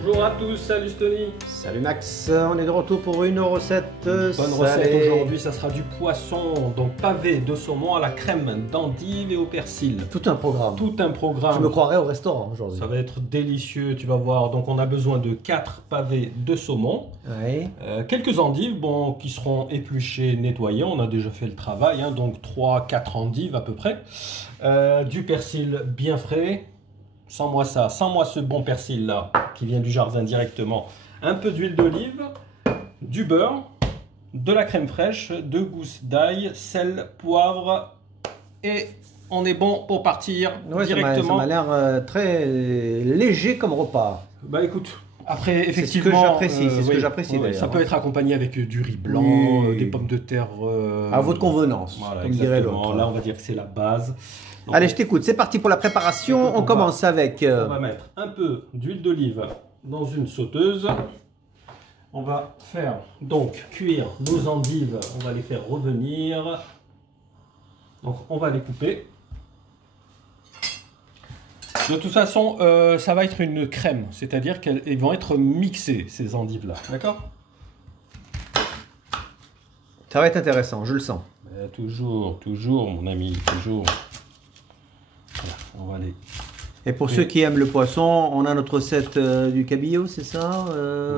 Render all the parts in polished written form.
Bonjour à tous, salut Tony. Salut Max, on est de retour pour une recette Bonne recette aujourd'hui, ça sera du poisson, donc pavé de saumon à la crème d'endive et au persil. Tout un programme. Tout un programme. Je me croirais au restaurant aujourd'hui. Ça va être délicieux, tu vas voir. Donc on a besoin de 4 pavés de saumon. Oui. Quelques endives bon, qui seront épluchées, nettoyées. On a déjà fait le travail, hein, donc 3-4 endives à peu près. Du persil bien frais. Sans moi ça, sans moi ce bon persil là, qui vient du jardin directement. Un peu d'huile d'olive, du beurre, de la crème fraîche, 2 gousses d'ail, sel, poivre et on est bon pour partir directement. Ça m'a l'air très léger comme repas. Bah écoute, après effectivement, c'est ce que j'apprécie d'ailleurs. Ça peut être accompagné avec du riz blanc, des pommes de terre. À votre convenance, voilà, comme dirait l'autre. Là on va dire que c'est la base. Donc, allez, je t'écoute, c'est parti pour la préparation. On commence avec... On va mettre un peu d'huile d'olive dans une sauteuse. On va faire donc cuire nos endives, on va les faire revenir. Donc on va les couper. De toute façon, ça va être une crème, c'est-à-dire qu'elles vont être mixées, ces endives-là. D'accord? Ça va être intéressant, je le sens. Toujours, mon ami, toujours. Voilà, on va les... Et pour ceux qui aiment le poisson, on a notre recette du cabillaud, c'est ça?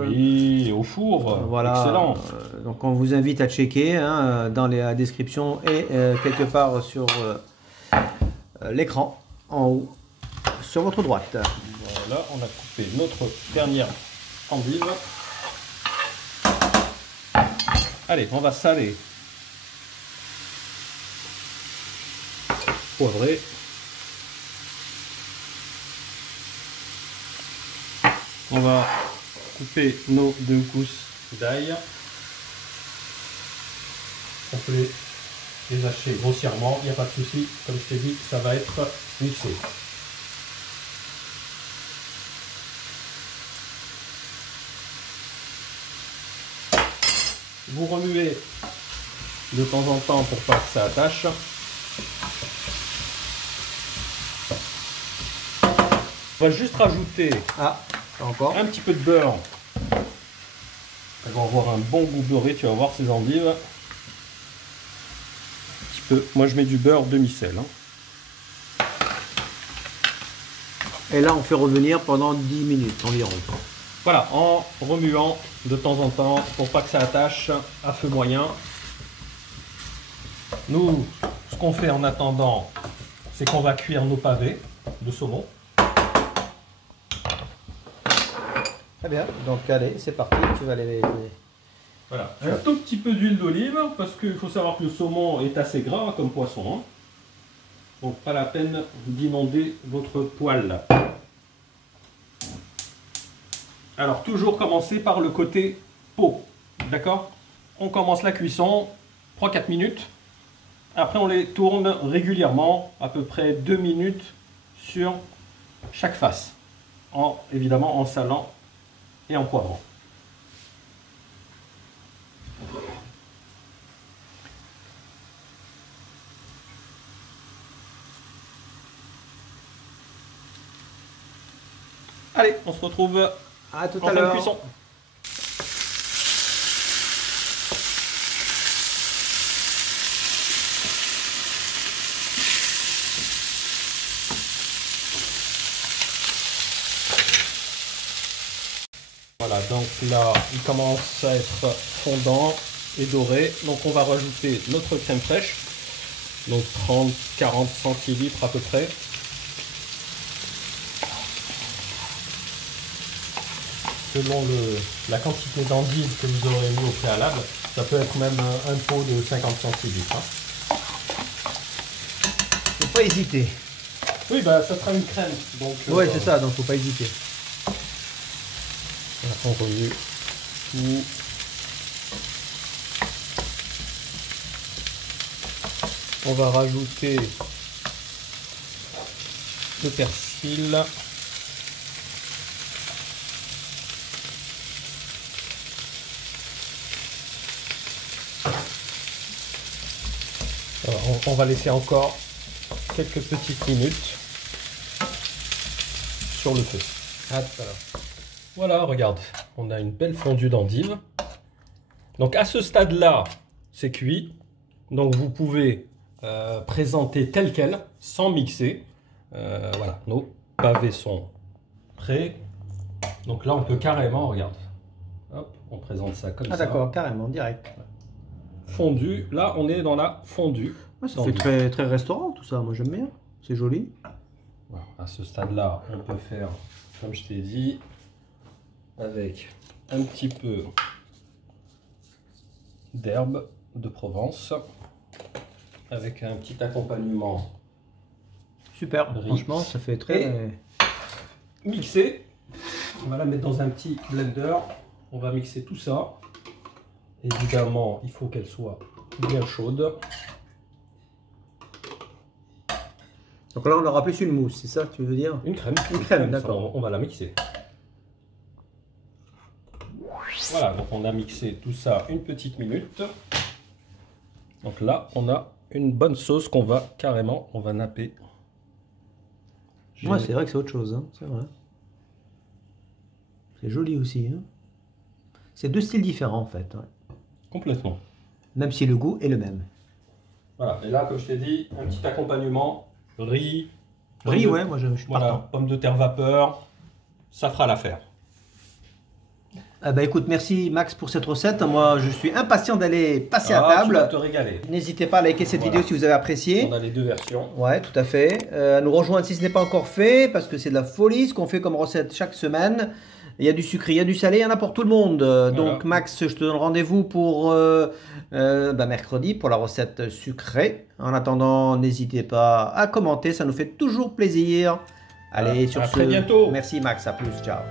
Oui, au four, voilà. Excellent. Donc on vous invite à checker hein, dans la description et quelque part sur l'écran, en haut, sur votre droite. Voilà, on a coupé notre dernière endive. Allez, on va saler, poivrer. On va couper nos 2 gousses d'ail. On peut les hacher grossièrement, il n'y a pas de souci. Comme je t'ai dit, ça va être mixé. Vous remuez de temps en temps pour pas que ça attache. On va juste rajouter encore un petit peu de beurre. Elles vont avoir un bon goût beurré, tu vas voir ces endives. Un petit peu. Moi je mets du beurre demi-sel. Hein. Et là on fait revenir pendant 10 minutes environ. Voilà, en remuant de temps en temps pour pas que ça attache à feu moyen. Nous, ce qu'on fait en attendant, c'est qu'on va cuire nos pavés de saumon. Très bien, donc allez, c'est parti, tu vas les... Voilà, un tout petit peu d'huile d'olive, parce qu'il faut savoir que le saumon est assez gras comme poisson. Hein. Donc pas la peine d'inonder votre poêle. Alors toujours commencer par le côté peau, d'accord? On commence la cuisson, 3-4 minutes. Après on les tourne régulièrement, à peu près 2 minutes sur chaque face. Évidemment en salant et en poivrant. Allez, on se retrouve à tout en à fin de l'heure. cuisson. Voilà, donc là, il commence à être fondant et doré. Donc on va rajouter notre crème fraîche. Donc 30-40 centilitres à peu près. Selon la quantité d'endives que vous aurez mis au préalable, ça peut être même un pot de 50 centilitres. Hein. Faut pas hésiter. Oui, bah ça sera une crème. Oui, c'est ça, donc faut pas hésiter. On remue tout. On va rajouter le persil. Alors, on va laisser encore quelques petites minutes sur le feu. Ah, voilà. Voilà, regarde, on a une belle fondue d'endive. Donc à ce stade-là, c'est cuit. Donc vous pouvez présenter tel quel, sans mixer. Voilà, nos pavés sont prêts. Donc là, on peut carrément, regarde, hop, on présente ça comme ça. Ah d'accord, carrément, direct. Fondu, là on est dans la fondue. Ouais, ça fait très, très restaurant tout ça, moi j'aime bien, c'est joli. Voilà, à ce stade-là, on peut faire, comme je t'ai dit, avec un petit peu d'herbe de Provence, avec un petit accompagnement. Super, franchement ça fait très... Mixé, on va la mettre dans un petit blender, on va mixer tout ça. Évidemment, il faut qu'elle soit bien chaude. Donc là on aura plus une mousse, c'est ça que tu veux dire? Une crème. Une crème, d'accord. On va la mixer. Voilà, donc on a mixé tout ça une petite minute. Donc là, on a une bonne sauce qu'on va carrément, on va napper. Ouais, c'est vrai que c'est autre chose, hein, c'est vrai. C'est joli aussi. Hein. C'est deux styles différents en fait. Ouais. Complètement. Même si le goût est le même. Voilà, et là, comme je t'ai dit, un petit accompagnement, riz. Riz, ouais, moi je suis voilà, partant. pommes de terre vapeur, ça fera l'affaire. Ah bah écoute, merci Max pour cette recette. Moi, je suis impatient d'aller passer à Tu table. vas te régaler. N'hésitez pas à liker cette vidéo si vous avez apprécié. On a les deux versions. Ouais, tout à fait. À nous rejoindre si ce n'est pas encore fait, parce que c'est de la folie ce qu'on fait comme recette chaque semaine. Il y a du sucré, il y a du salé, il y en a pour tout le monde. Donc Max, je te donne rendez-vous pour mercredi pour la recette sucrée. En attendant, n'hésitez pas à commenter, ça nous fait toujours plaisir. Allez, sur à ce, très bientôt. merci Max, à plus, ciao.